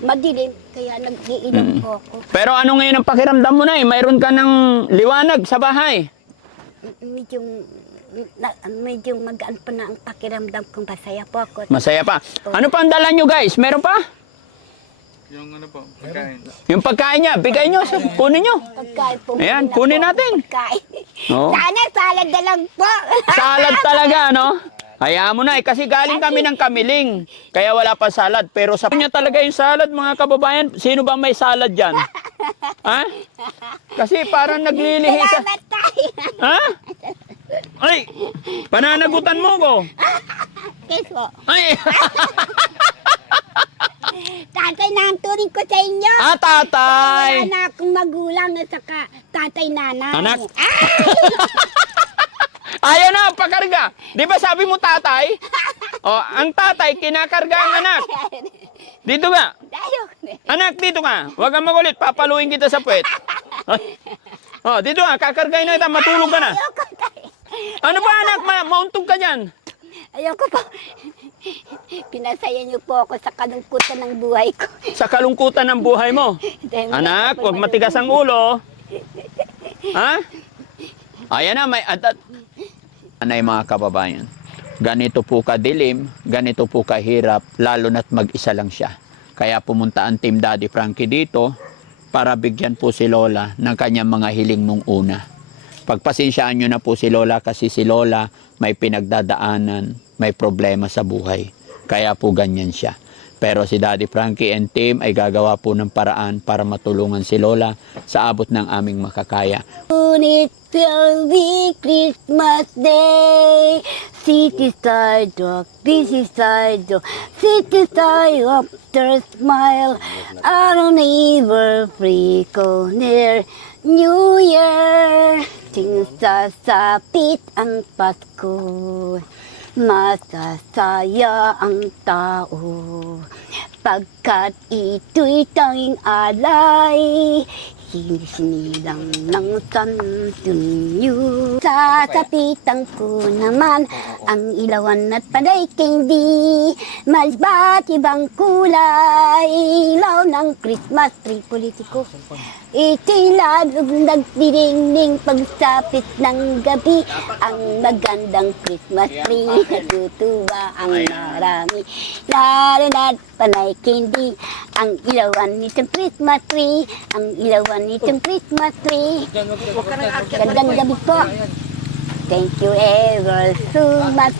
madilim, kaya nag-iinom po ako. Pero ano ngayon ang pakiramdam mo, Nay? Mayroon ka ng liwanag sa bahay. Medyo magaan pa na ang pakiramdam kong masaya po ako. Masaya pa. Ano pa ang dala nyo, guys? Meron pa? Yung ano po, pagkain. Yung pagkain niya, bigay nyo. Kunin nyo. Pagkain po. Ayan, muna kunin po, natin. Pagkain. Oo. Sana salad na lang po. Salad talaga, no? Hayaan mo na kasi galing kami ng Kamiling. Kaya wala pa salad. Pero sa niya talaga yung salad, mga kababayan. Sino ba may salad dyan? Ha? Kasi parang naglilihi sa... Salamat tayo. Ha? Ay! Pananagutan mo ko. Yes po. Ay! Tatay na ang turing ko sa inyo. Ah, tatay! Wala na akong magulang at saka tatay nanay. Anak? Ayan na, pakarga. Di ba sabi mo tatay? O, ang tatay, kinakarga ang anak. Dito ka. Anak, dito ka. Huwag kang magulit. Papaluin kita sa puwet. O, dito ka. Kakargain na kita. Matulog ka na. Ayoko tayo. Ano ba, anak? Mauntog ka dyan. Ayoko po. Pinasaya niyo po ako sa kalungkutan ng buhay ko. Sa kalungkutan ng buhay mo. Anak, huwag matigas ang ulo. Ha? Ayan na, may... Anay mga kababayan, ganito po kadilim, ganito po kahirap, lalo na't mag-isa lang siya. Kaya pumunta ang Team Daddy Frankie dito para bigyan po si Lola ng kanyang mga hiling nung una. Pagpasensyaan nyo na po si Lola kasi si Lola may pinagdadaanan, may problema sa buhay. Kaya po ganyan siya. Pero si Daddy Frankie and team ay gagawa po ng paraan para matulungan si Lola sa abot ng aming makakaya. It will be Christmas Day. City side dark, busy side dark. City side after smile. Our neighbor free go near New Year. Sinsasapit ang Pasko. Masasaya ang tao pagkat ito'y tanging alay, sinilang ng Santo Niño. Sasapitan ko naman ang ilawan at panay candy, mas ba't ibang kulay, ilaw ng Christmas tree politiko. Ito'y lalong nagdiringning pagsapit ng gabi, ang magandang Christmas tree, natutuwa ang marami. Lalo na't panay candy, ang ilawan nitong Christmas tree, ang ilawan nitong Christmas tree. Gandang gabi po. Thank you ever so much.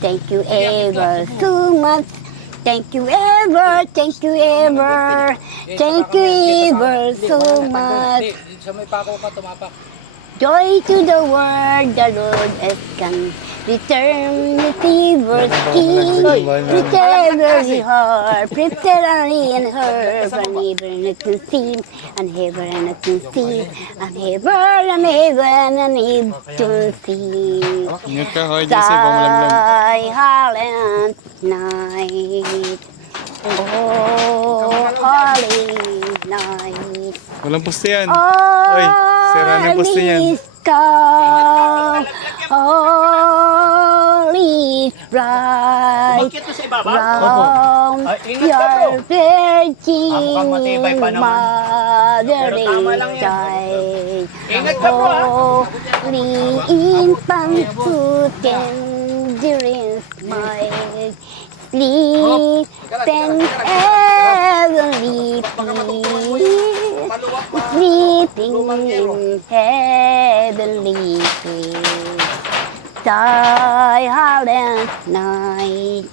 Thank you ever so much. Thank you ever, thank you ever, thank you ever so much. Sa may pako ka tumapak. Joy to the world, the Lord has come. Return the fever's key, return the heart, prepare and herb, and heaven and to see, and heaven and to see, and heaven and heaven and to see. Ingat ka, hoy, Jesse, pamulaglag. Silent night, oh holy night. Walang poste yan. Hoy, sira na yung poste niyan. Holy bright round your virgin mother child. Holy infant who tender smile, sleeping heavenly peace, sleeping in heavenly peace. Silent night,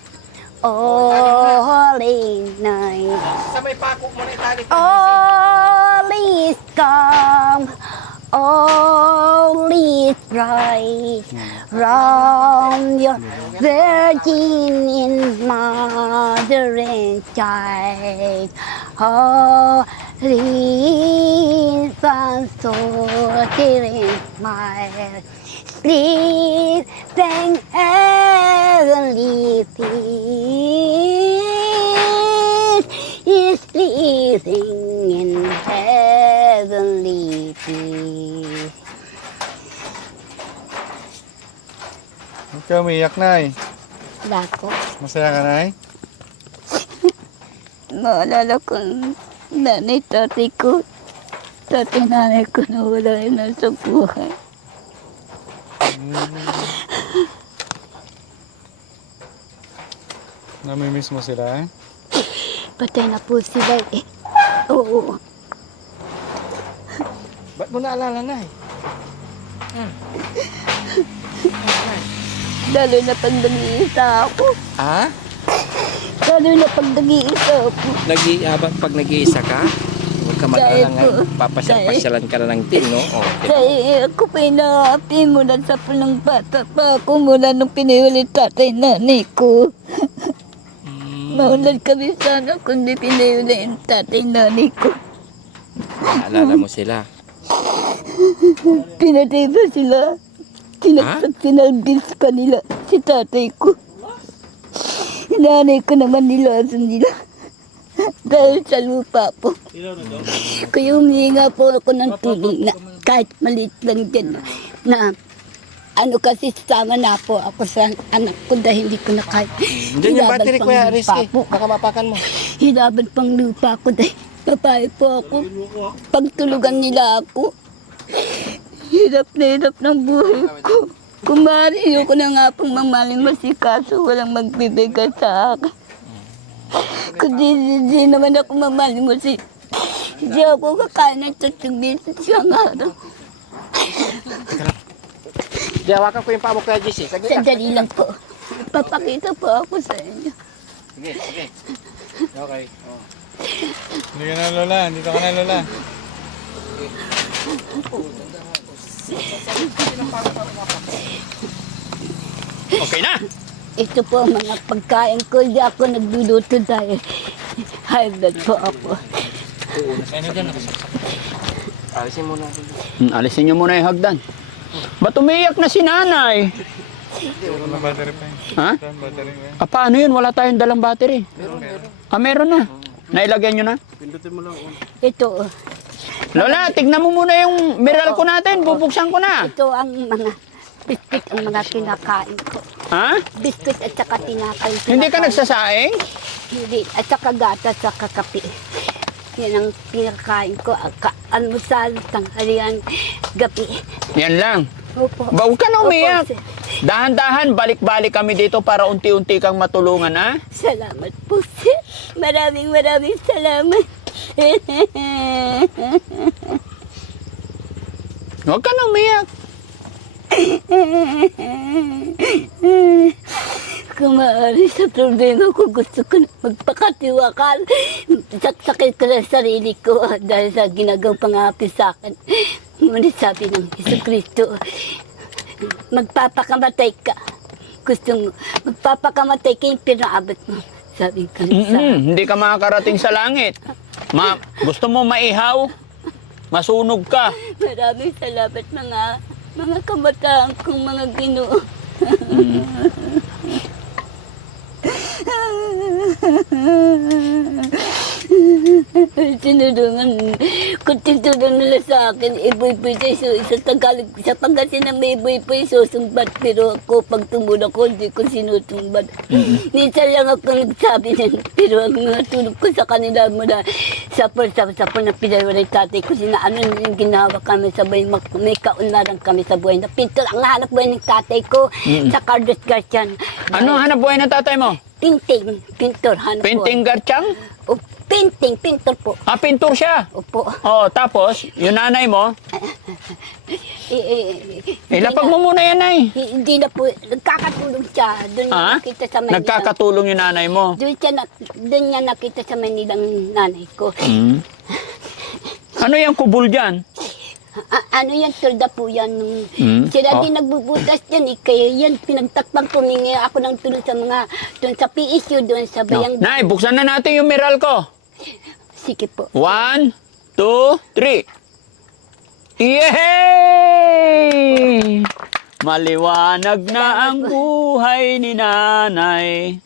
oh holy night. Sa may pako mo na itali. All is calm, all is bright, round your virgin in mother and child. Holy infant, so in smile, sleeping heavenly peace, is sleeping in heavenly peace. Huwag ka umiyak, Nay. Dako. Masaya ka, Nay? Naalala ko ang nanay, tatay ko. Tatay, nanay ko na wala na sa buhay. Namimiss mo sila eh? Patay na po sila eh. Oo. Ba't mo naalala na eh? Lalo na pag nag-iisa ako. Ha? Lalo na pag nag-iisa ako. Pag nag-iisa ka, huwag ka mag-alala Dahil ngayon. po, Papasyalan ka na ng tin, no? Oh. Dahil ako pa inaapi mula sa pulang bata pa ako mula nung pinayulit tatay nanay ko. Maunlad kami sana kundi pinayulit yung tatay nanay ko. Naalala mo sila. Pinatay ba sila? Sinalbis pa nila si tatay ko. Nanay ko naman nilason nila. Dahil sa lupa po. Kaya humihinga po ako ng tulong na kahit maliit lang dyan na ano kasi sama na po ako sa anak ko dahil hindi ko na kahit Diyan yung battery, Kuya Aris eh. po. Baka mapakan mo. Hinaban pang lupa ko dahil babae po ako. Pagtulugan nila ako. Hirap na hirap ng buhay ko. Kumari, ko na nga pong mamaling masikaso, walang magbibigay sa akin. Kundi di naman ako mamaling masik. Hindi ako kakain ng 3 beses siyang araw. Di, hawakan ko yung paa mo, Kuya JC. Saglit lang. Sandali lang po. Papakita po ako sa inyo. Sige, sige. Okay. Oh. Hindi ka na lola, dito ka na lola. Okay na. Ito po ang mga pagkain ko. Hindi ako nagluluto dahil high blood po ako. Alisin mo natin. Alisin niyo muna yung hagdan. Ba't umiyak na si nanay? Meron na battery pa yun. Ha? Ito ang battery pa yun. Paano yun? Wala tayong dalang battery. Meron na. Nailagyan nyo na? Ito, Lola, tignan mo muna yung mineral ko natin. Bubuksan ko na. ito ang mga biscuit ang mga kinakain ko. Ha? Biscuit at saka tinapay. Hindi ka nagsasaing? Hindi. At saka gata at saka kape. Yan ang pinakain ko. Almusal, tanghalian, gabi. Yan lang. Opo. Huwag ka na umiyak. Opo, sir. Dahan-dahan, balik-balik kami dito para unti-unti kang matulungan, ha? Salamat po, sir. Maraming salamat. Huwag ka na umiyak. Kung maaari sa problema ko, gusto ko na magpakatiwakal. Sakit ko sa sarili ko dahil sa ginagawang pangapi sa akin. Ngunit sabi ng Jesucristo, magpapakamatay ka. Gusto mo, magpapakamatay ka yung pinaabot mo. Sabi ko sa Hindi ka makakarating sa langit. Gusto mo maihaw? Masunog ka. maraming salamat mga kabataan kong mga Ginoo. Kung tinulungan nila sa akin, iboy-boy sa Tagalog, sa Pangasinan may iboy-boy susumbat, pero ako pag tumulong ko, hindi ko sinusumbat. Minsan lang ako nagsabi nun, pero ang mga tulog ko sa kanila mula sa na pinawalay tatay ko, ano yung ginawa kami sa buhay, may kaunlaran kami sa buhay, na pintor ang hanap buhay ng tatay ko, sa Carlos Garcian. Ano ang hanap buhay ng tatay mo? Pinting, pintor, hanap buhay. Pinting garchang? O, pintor po. Pintor siya. Opo. Oh, tapos, yung nanay mo, ilapag mo muna yan, nay. Hindi na po, nagkakatulong siya. Doon niya nakita sa Manila. Nagkakatulong yung nanay mo. Doon niya nakita sa Manila ng nanay ko. Ano yung kubul dyan? Ano yan, tulda po yan. Sila din nagbubutas yan. Kaya yan, pinagtakpang pumingi ako ng tulong sa mga, doon sa PSU, doon sa Bayang. Nay, buksan na natin yung mineral ko. Sige po. 1, 2, 3. Yehey! Maliwanag na ang buhay ni nanay.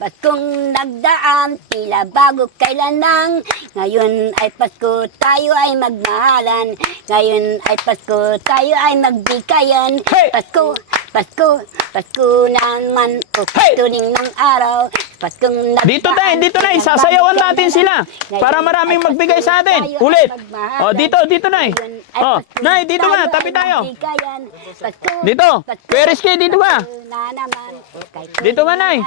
Paskong nagdaan, tila bago kailan lang. Ngayon ay Pasko, tayo ay magmahalan. Ngayon ay Pasko, tayo ay magbigayan. Hey! Pasko naman, o tuling ng araw. Paskong Dito na, sasayawan natin sila para maraming magbigay sa atin. Ulit. Oh, dito na. Oh, Nay, dito ka, tabi tayo. Dito. Kuya Rizky, dito ka. Dito ka, Nay.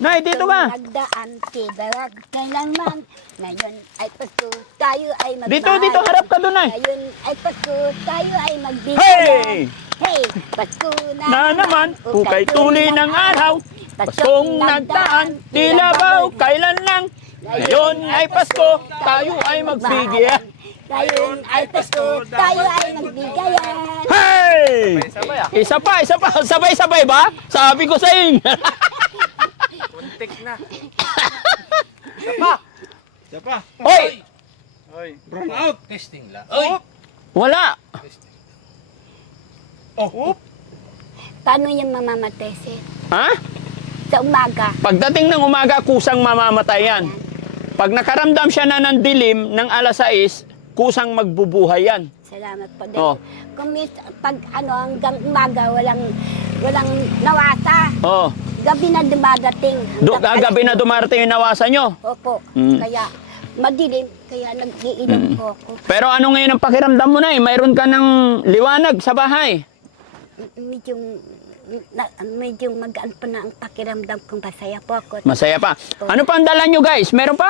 Nay, dito ka. Nagdaan, tibarag, kailanman. Ngayon ay Pasko, tayo ay magmahal. Dito, harap ka doon, Nay. Ngayon ay Pasko, tayo ay magbigayan. Hey! Hey, Pasko Na naman, hukay tuloy ng araw. Paskong nagdaan, tila ba kailan lang. Ngayon ay Pasko, tayo ay magbigyan. Ngayon ay Pasko, tayo ay magbigayan. Hey! Isa pa. Sabay-sabay ba? Sabi ko sa inyo. Muntik na. Isa pa. Hoy! Oy. Run out. Testing lang. Wala. Oh. Paano yan mamamatay, sir? Ha? Sa umaga. Pagdating ng umaga, kusang mamamatay yan. Pag nakaramdam siya na ng dilim ng alas 6, kusang magbubuhay yan. Salamat po. Oh. Kung pag hanggang umaga, walang nawasa. Oh. Gabi na dumadating. Gabi na dumarating yung nawasa nyo. Opo. Mm. Kaya madilim, kaya nag-iinom po ako. Pero ano ngayon ang pakiramdam mo na mayroon ka ng liwanag sa bahay. Medyo magaan po na ang pakiramdam kong masaya po ako. Masaya pa. Ano pa ang dala nyo guys? Meron pa?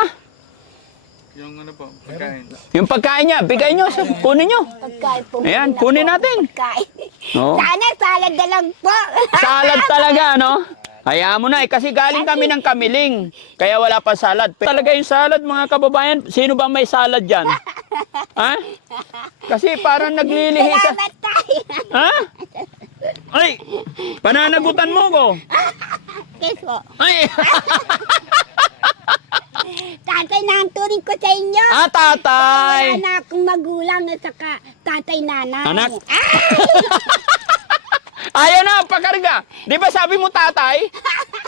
Yung ano po, pagkain. Yung pagkain niya, bigay nyo. Kunin nyo. Pagkain po. Ayan, muna kunin po ang natin. Pagkain. Oo. Sana salad na lang po. Salad talaga, no? Hayaan mo na kasi galing kami ng Kamiling. Kaya wala pa salad. Talaga yung salad, mga kababayan. Sino ba may salad dyan? Ha? Kasi parang naglilihi sa... Salamat tayo. Ha? Ay! Pananagutan mo ko. Yes po. Ay! Tatay na ang turing ko sa inyo. Ah, tatay! Wala na akong magulang at saka tatay nanay. Anak? Ayaw na, pakarga. Di ba sabi mo tatay?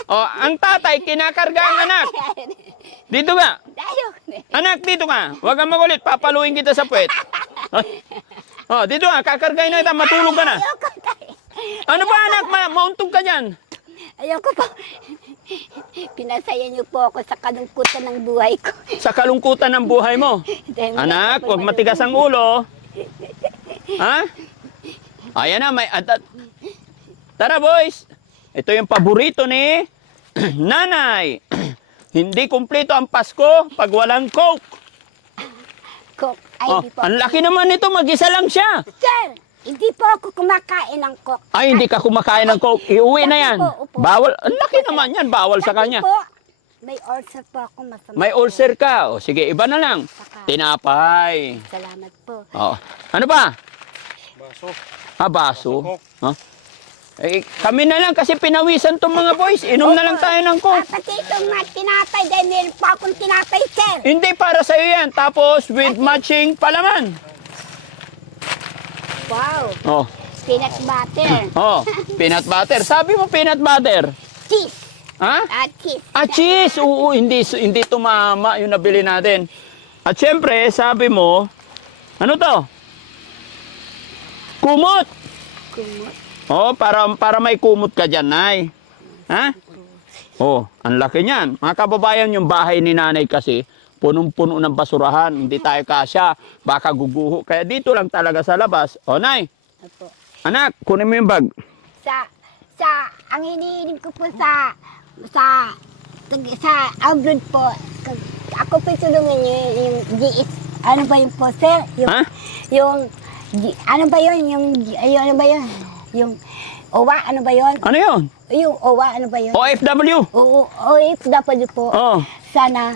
O, ang tatay, kinakarga ang anak. Dito ka. Tayo. Anak, dito ka. Huwag kang magulit. Papaluin kita sa puwet. O, dito ka. Kakargain na kita. Matulog ka na. Ayoko tayo. Ano ba, anak? Mauntog ka dyan. Ayoko po. Pinasaya niyo po ako sa kalungkutan ng buhay ko. Sa kalungkutan ng buhay mo. Anak, huwag matigas ang ulo. Ha? Ayan na, may... Tara, boys. Ito yung paborito ni Nanay. Hindi kumpleto ang Pasko pag walang Coke. Coke. Ay, Oh, hindi po. ang laki naman nito, mag-isa lang siya. Sir, hindi po ako kumakain ng Coke. Ay, hindi ka kumakain ng Coke. Iuwi na yan. Opo. Bawal. Ang laki naman yan, bawal sa kanya. Po, may ulcer po ako masama. May ulcer ka. O, sige, iba na lang. Saka, Tinapay. salamat po. Oh. Ano ba? Baso. Baso. Coke. Huh? Eh, kami na lang kasi pinawisan tong mga boys. Inom na lang tayo ng Coke. Pati itong mga tinapay, dahil meron po akong tinapay, sir. Hindi para sa iyo yan. Tapos with matching palaman. Wow, Oh. peanut butter. Oh, peanut butter. Sabi mo peanut butter. Cheese. Ha? Cheese. Ah, cheese. Oo, hindi tumama yung nabili natin. At syempre, sabi mo, ano to? Kumot. Kumot. Oh, para may kumot ka dyan, Nay. Ha? Oh, ang laki niyan. Mga kababayan, yung bahay ni Nanay kasi, punong-puno ng basurahan. Hindi tayo kasya. Baka guguho. Kaya dito lang talaga sa labas. Oh, Nay. Opo. Anak, kunin mo yung bag. Ang hinihiling ko po sa abroad po, ako po tulungan niyo yung GS, ano ba yung po, sir? Ha? Ano ba yun? Ano ba yun? Yung OWA, ano ba yun? Ano yun? Yung OWA, ano ba yun? OFW. Oo, OFW po. Oh. Sana,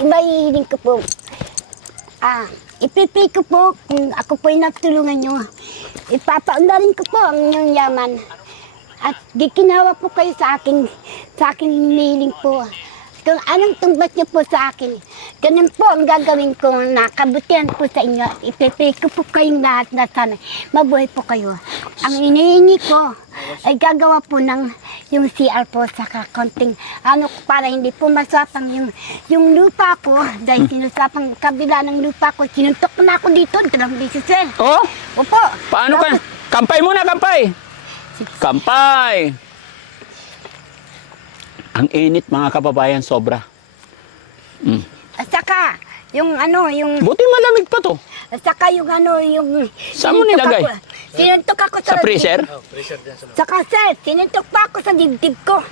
maihiling ko po, ipipay ko po kung ako po yung natulungan nyo. Ipapaundarin ko po ang inyong yaman. At gikinawa po kayo sa akin hinihiling po. Kung anong tumbat niyo po sa akin, ganun po ang gagawin ko na kabutihan po sa inyo. Ipipay ko po kayong lahat na sana mabuhay po kayo. Ang inihingi ko ay gagawa po ng yung CR po sa konting para hindi po masapang yung lupa ko dahil sinusapang kabila ng lupa ko. Sinuntok na ako dito, 2 beses, sir. Oh? Opo. Paano ka? Kampay muna, kampay. Kampay. Ang init mga kababayan, sobra. At saka, yung ano, yung... Buti malamig pa to. At saka yung ano, yung... Saan mo sinuntok nilagay? Sinuntok ako Sa freezer? Oh, pressure dyan sa loob. Saka sir, sinuntok pa ako sa dibdib ko.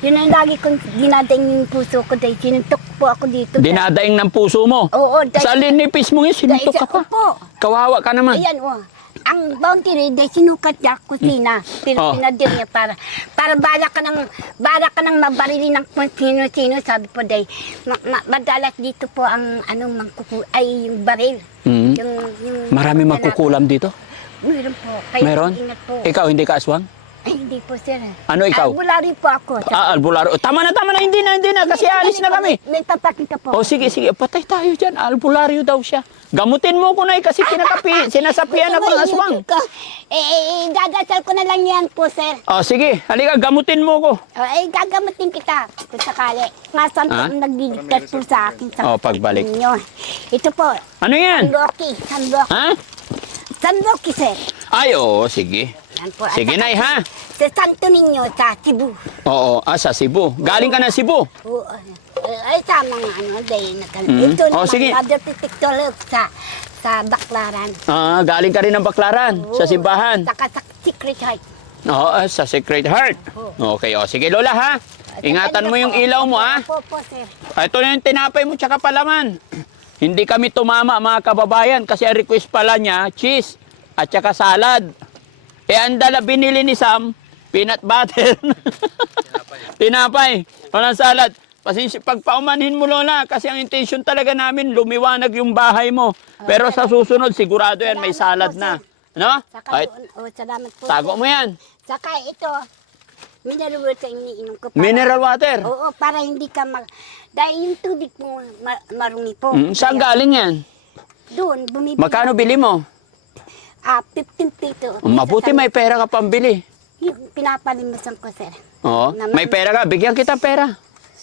Yun ang lagi kong dinadaing yung puso ko dahil sinuntok po ako dito. Dinadaing ng puso mo. Oo, dahil... Sa linipis mo yun, sinuntok ka pa. Opo. Kawawa ka naman. Ayan, ang boundary dahil sinukat niya kusina. Oh. Pinadir niya para bala ka ng mabarili ng kung sino-sino. Sabi po dahil madalas dito po ang yung baril. Mm. Yung Marami magkukulam dito. Meron po. Kaya Meron? ingat po. Ikaw, hindi ka aswang? Ay, hindi po sir. Ano ikaw? Albulari po ako. Albularyo. Tama na, hindi na. Kasi alis na kami. May papakita po. O sige, patay tayo dyan. Albularyo daw siya. Gamutin mo ko na kasi sinasapian ako ng aswang. Dadasal ko na lang yan po, sir. O sige, halika, gamutin mo ko. Gagamutin kita kung sakali. Nasaan po Ha? ang nagdidiktat po sa akin sa Pagbalik. inyo. Ito po, Ano yan? San Roque. Ha? San Roque, sir. Ay, oo, sige. Yan po. At Sige, saka Nay, ha? Sa Santo Niño, sa Cebu. Oo, sa Cebu. Galing ka na Cebu. Oo, ay sa mga dahil Oh, ito naman, sige. Mother Protector sa Baclaran. Galing ka rin ng Baklaran, sa simbahan. Saka sa Secret Heart. Oo, sa Sacred Heart. Okay, sige, Lola, ha? Ingatan mo yung ilaw mo, ha? Opo, sir. Ito na yung tinapay mo, tsaka palaman. Hindi kami tumama, mga kababayan, kasi ang request pala niya, cheese, at tsaka salad. Ang binili ni Sam, peanut butter. Tinapay. Walang salad. Pagpaumanhin mo, Lola, kasi ang intention talaga namin, lumiwanag yung bahay mo. Pero sa susunod, sigurado yan, may salad na. No? Saka Ay, doon, salamat po. tago mo yan. Saka ito, mineral water yung iniinom ko. Mineral water. Oo, para hindi ka dahil yung tubig mo marumi po. Saan galing yan? Doon, bumibili. Magkano bili mo? 15 peso. Mabuti may pera ka pambili. Yung pinapalimusan ko, sir. Oo. May pera ka, bigyan kita pera.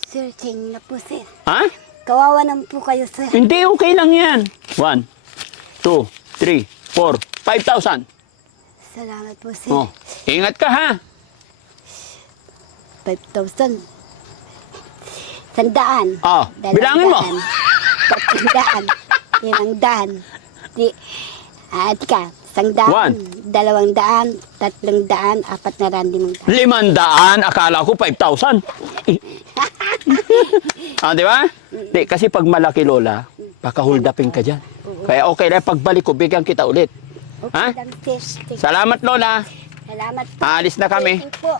Sir, change na po, sir. Ha? Kawawa naman po kayo, sir. Hindi, okay lang yan. 1, 2, 3, 4, 5,000. Salamat po, sir. Oh, ingat ka, ha? 5,000. Sandaan. Bilangin mo. 300. Limangdaan. Tika, 100, 200, 300, 400, 500, akala ko 5,000. Di ba? Di, kasi pag malaki, Lola, baka hold upin ka dyan. Kaya okay na, pagbalik ko, bigyan kita ulit. Okay Ha? lang, sir. Salamat, Lola. Salamat po. Alis na kami. Thank you po.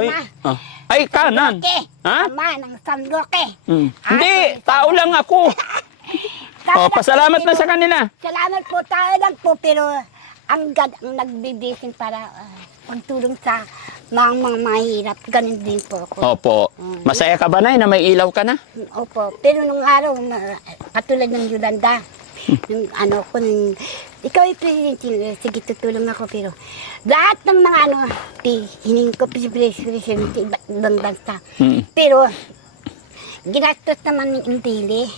Uy, Ama. ay, kanan. Roque. Ha? Ama ng San Roque. Hindi, tao lang ako. Pasalamat na sa kanila. Salamat po, tao lang po, pero ang God ang nagbibisin para pagtulong sa mga mahirap. Ganun din po ako. Opo. Masaya ka ba, Nay, na may ilaw ka na? Opo. Pero nung araw, katulad ng Yolanda, ikaw ay president, sige tutulong ako, pero lahat ng mga hining ko president ibang bansa. Pero, ginastos naman yung dili,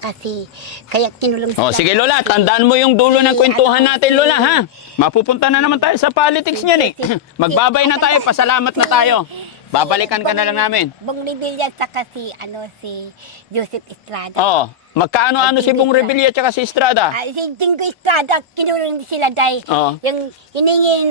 kasi kaya kinulong sila. Sige, Lola, tandaan mo yung dulo ng kwentuhan natin, Lola, ha? Mapupunta na naman tayo sa politics niyan, eh. Magbabay na tayo, pasalamat na tayo. Babalikan ka na lang namin. Bong Revilla, saka si Joseph Estrada. Magkaano si Bong Revilla at si Estrada? Si Jingo Estrada, kinulong sila dahil yung hiningi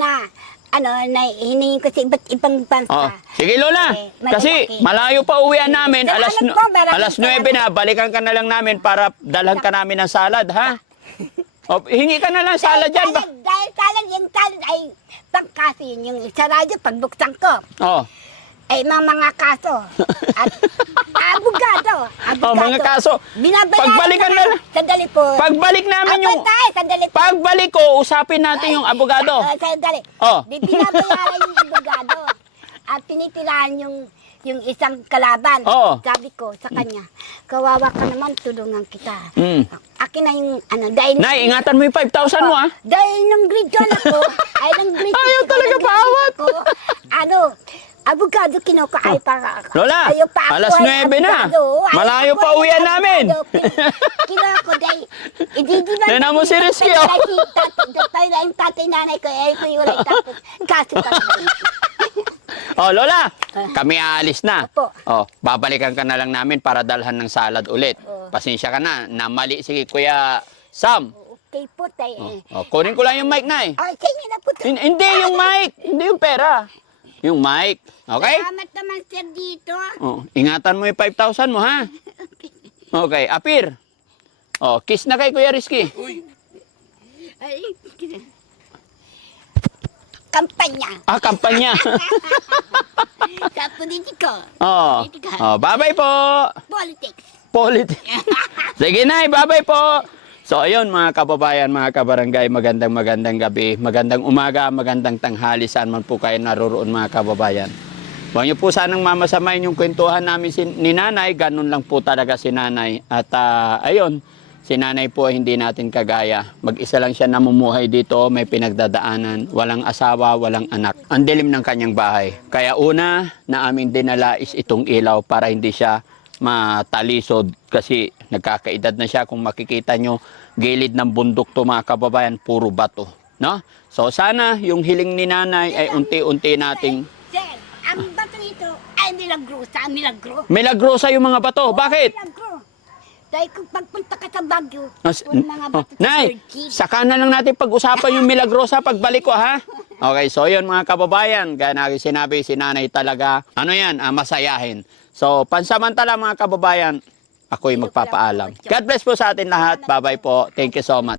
hiningi ko sa iba't ibang bansa. Sige, Lola, kasi malayo pa uwian namin, alas 9 na, balikan ka na lang namin para dalhan ka namin ng salad, ha? Hingi ka na lang salad dyan. Dahil yung salad ay pangkaso yun, yung sa radyo, pagbuksan ko. Ay, mga kaso. At abogado. Mga kaso. Pagbalikan na lang. Sandali po. Pagbalik namin yung... Sandali po. Pagbalik ko, usapin natin yung abogado. Sandali. Di binabayaran yung abogado. At pinipirahan yung isang kalaban. Sabi ko sa kanya, kawawa ka naman, tulungan kita. Akin na yung dahil... Nay, ingatan mo yung 5,000 mo, ha? Dahil nung grade 1 ako, ayaw talaga paawat. Abogado kinuha ay para... Lola, alas 9 na. Malayo pa uwian namin. Kinuha ko dahil... Nena mo si Rizky, oh. Tayo na yung tatay nanay ko, ay ko yung tapos kaso ka. Oh, Lola, kami aalis na. Opo. Oh, babalikan ka na lang namin para dalhan ng salad ulit. Oo. Pasensya ka na, namali si Kuya Sam. Okay po tayo. Oh, kunin ko lang yung mic na eh. Ay, sige na po tayo. Hindi yung mic, hindi yung pera. Yung mic, okay? Salamat naman sir dito. Oh, ingatan mo yung 5,000 mo, ha? Okay, Apir. Oh, kiss na kay Kuya Rizky. Ay, kampanya Kampanya. sa politiko. Oh. Oh, bye-bye po. Politics. Sige na, bye-bye po. So ayun mga kababayan, mga kabarangay, magandang gabi, magandang umaga, magandang tanghali, saan man po kayo naroroon mga kababayan. Huwag niyo po sanang mamasamayin yung kwentuhan namin ni nanay, ganun lang po talaga si nanay. At ayun, si nanay po hindi natin kagaya. Mag-isa lang siya namumuhay dito, may pinagdadaanan, walang asawa, walang anak. Ang dilim ng kanyang bahay. Kaya una na aming dinala is itong ilaw para hindi siya matalisod kasi nagkakaedad na siya. Kung makikita nyo, gilid ng bundok to mga kababayan, puro bato. No? So sana yung hiling ni nanay ay unti-unti nating... Sir, ang bato ito ay milagro. Milagrosa yung mga bato. Bakit? Milagro. Dahil kung pagpunta ka sa Baguio, Nas- yung mga bato sa Nay, Virgin. saka na lang natin pag-usapan yung milagrosa pagbalik ko, ha? Okay, so yun mga kababayan, gaya na sinabi, si nanay talaga, ano yan, masayahin. So, pansamantala mga kababayan, ako'y magpapaalam. God bless po sa atin lahat. Bye-bye po. Thank you so much.